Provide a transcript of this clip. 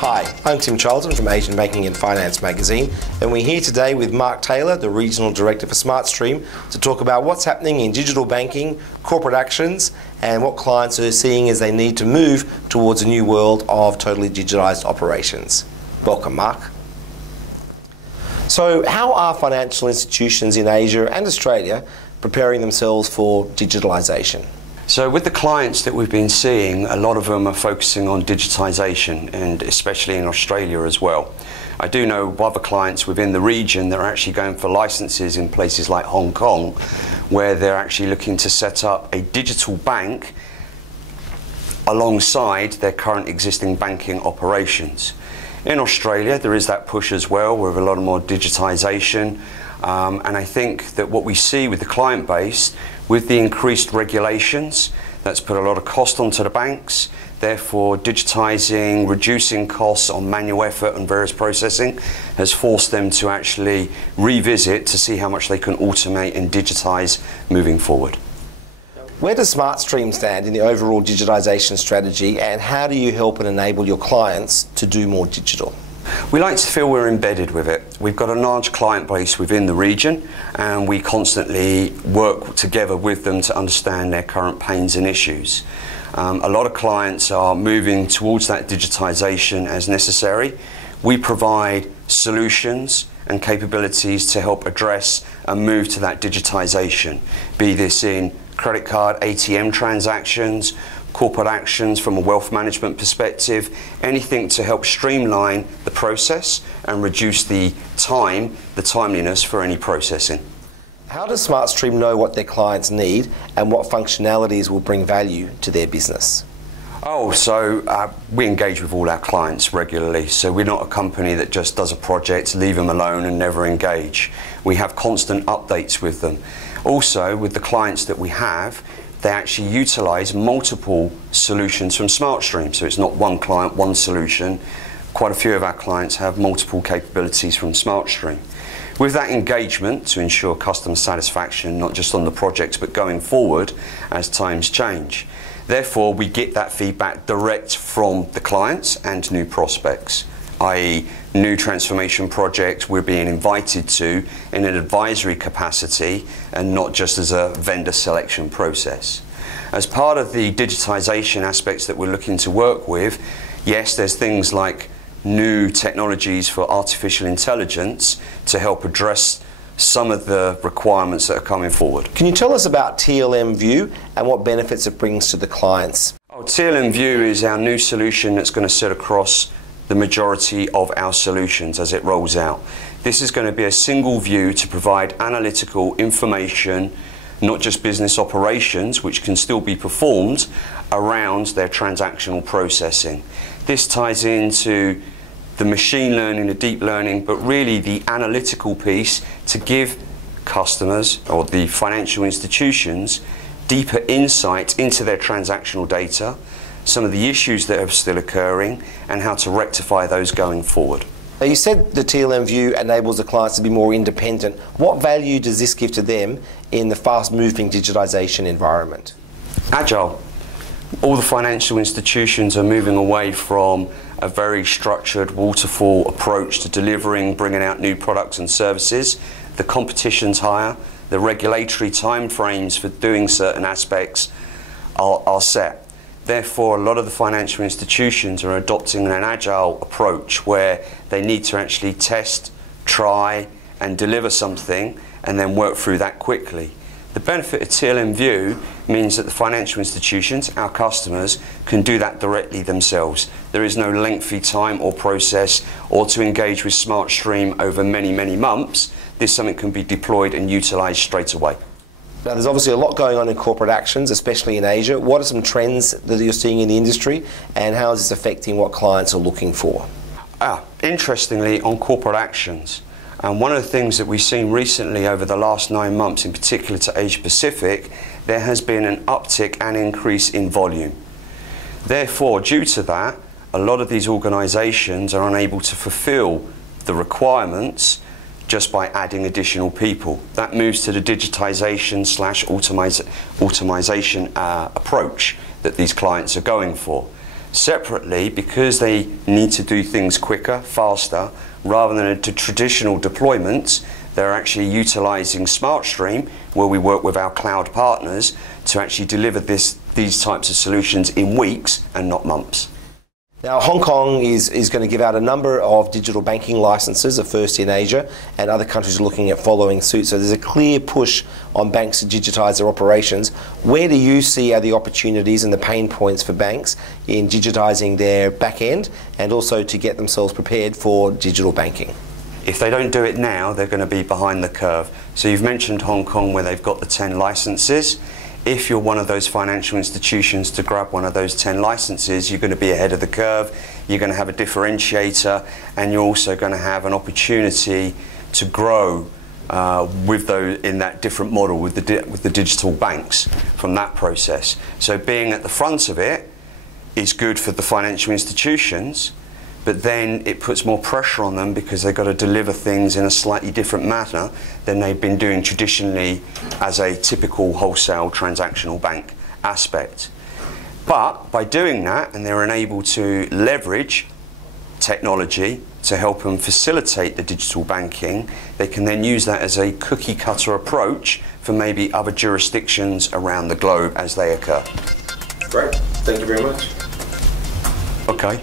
Hi, I'm Tim Charlton from Asian Banking and Finance magazine, and we're here today with Mark Taylor, the Regional Director for SmartStream, to talk about what's happening in digital banking, corporate actions, and what clients are seeing as they need to move towards a new world of totally digitalised operations. Welcome, Mark. So, how are financial institutions in Asia and Australia preparing themselves for digitalisation? So with the clients that we've been seeing, a lot of them are focusing on digitisation, and especially in Australia as well. I do know other clients within the region that are actually going for licenses in places like Hong Kong, where they're actually looking to set up a digital bank alongside their current existing banking operations. In Australia, there is that push as well with a lot more digitisation. And I think that what we see with the client base, with the increased regulations, that's put a lot of cost onto the banks. Therefore, digitising, reducing costs on manual effort and various processing has forced them to actually revisit to see how much they can automate and digitise moving forward. Where does SmartStream stand in the overall digitisation strategy, and how do you help and enable your clients to do more digital? We like to feel we're embedded with it. We've got a large client base within the region, and we constantly work together with them to understand their current pains and issues. A lot of clients are moving towards that digitisation as necessary. We provide solutions and capabilities to help address and move to that digitisation, be this in credit card, ATM transactions, corporate actions from a wealth management perspective, anything to help streamline the process and reduce the timeliness for any processing. How does SmartStream know what their clients need and what functionalities will bring value to their business? We engage with all our clients regularly, so we're not a company that just does a project, leave them alone and never engage. We have constant updates with them. Also, with the clients that we have, they actually utilise multiple solutions from SmartStream, so it's not one client, one solution. Quite a few of our clients have multiple capabilities from SmartStream. With that engagement to ensure customer satisfaction, not just on the projects but going forward as times change. Therefore, we get that feedback direct from the clients and new prospects, i.e. new transformation projects we're being invited to in an advisory capacity and not just as a vendor selection process. As part of the digitisation aspects that we're looking to work with, yes, there's things like new technologies for artificial intelligence to help address some of the requirements that are coming forward. Can you tell us about TLM View and what benefits it brings to the clients? TLM View is our new solution that's going to sit across the majority of our solutions as it rolls out. This is going to be a single view to provide analytical information, not just business operations, which can still be performed around their transactional processing. This ties into the machine learning, the deep learning, but really the analytical piece to give customers or the financial institutions deeper insight into their transactional data, some of the issues that are still occurring, and how to rectify those going forward. Now, you said the TLM View enables the clients to be more independent. What value does this give to them in the fast-moving digitisation environment? Agile. All the financial institutions are moving away from a very structured waterfall approach to delivering, bringing out new products and services. The competition's higher. The regulatory timeframes for doing certain aspects are set. Therefore, a lot of the financial institutions are adopting an agile approach where they need to actually test, try and deliver something and then work through that quickly. The benefit of TLM View means that the financial institutions, our customers, can do that directly themselves. There is no lengthy time or process or to engage with SmartStream over many, many months. This something can be deployed and utilised straight away. Now, there's obviously a lot going on in corporate actions, especially in Asia. What are some trends that you're seeing in the industry, and how is this affecting what clients are looking for? Interestingly, on corporate actions, and one of the things that we've seen recently over the last 9 months, in particular to Asia Pacific, there has been an uptick and increase in volume. Therefore, due to that, a lot of these organisations are unable to fulfil the requirements just by adding additional people. That moves to the digitisation / automation approach that these clients are going for. Separately, because they need to do things quicker, faster, rather than a traditional deployments, they're actually utilising SmartStream, where we work with our cloud partners to actually deliver these types of solutions in weeks and not months. Now, Hong Kong is going to give out a number of digital banking licenses, a first in Asia, and other countries are looking at following suit. So there's a clear push on banks to digitise their operations. Where do you see are the opportunities and the pain points for banks in digitising their back end and also to get themselves prepared for digital banking? If they don't do it now, they're going to be behind the curve. So you've mentioned Hong Kong, where they've got the 10 licenses. If you're one of those financial institutions to grab one of those 10 licenses, you're going to be ahead of the curve, you're going to have a differentiator, and you're also going to have an opportunity to grow in that different model with the digital banks from that process. So being at the front of it is good for the financial institutions, but then it puts more pressure on them because they've got to deliver things in a slightly different manner than they've been doing traditionally as a typical wholesale transactional bank aspect. But by doing that, and they're enabled to leverage technology to help them facilitate the digital banking, they can then use that as a cookie cutter approach for maybe other jurisdictions around the globe as they occur. Great, thank you very much. Okay.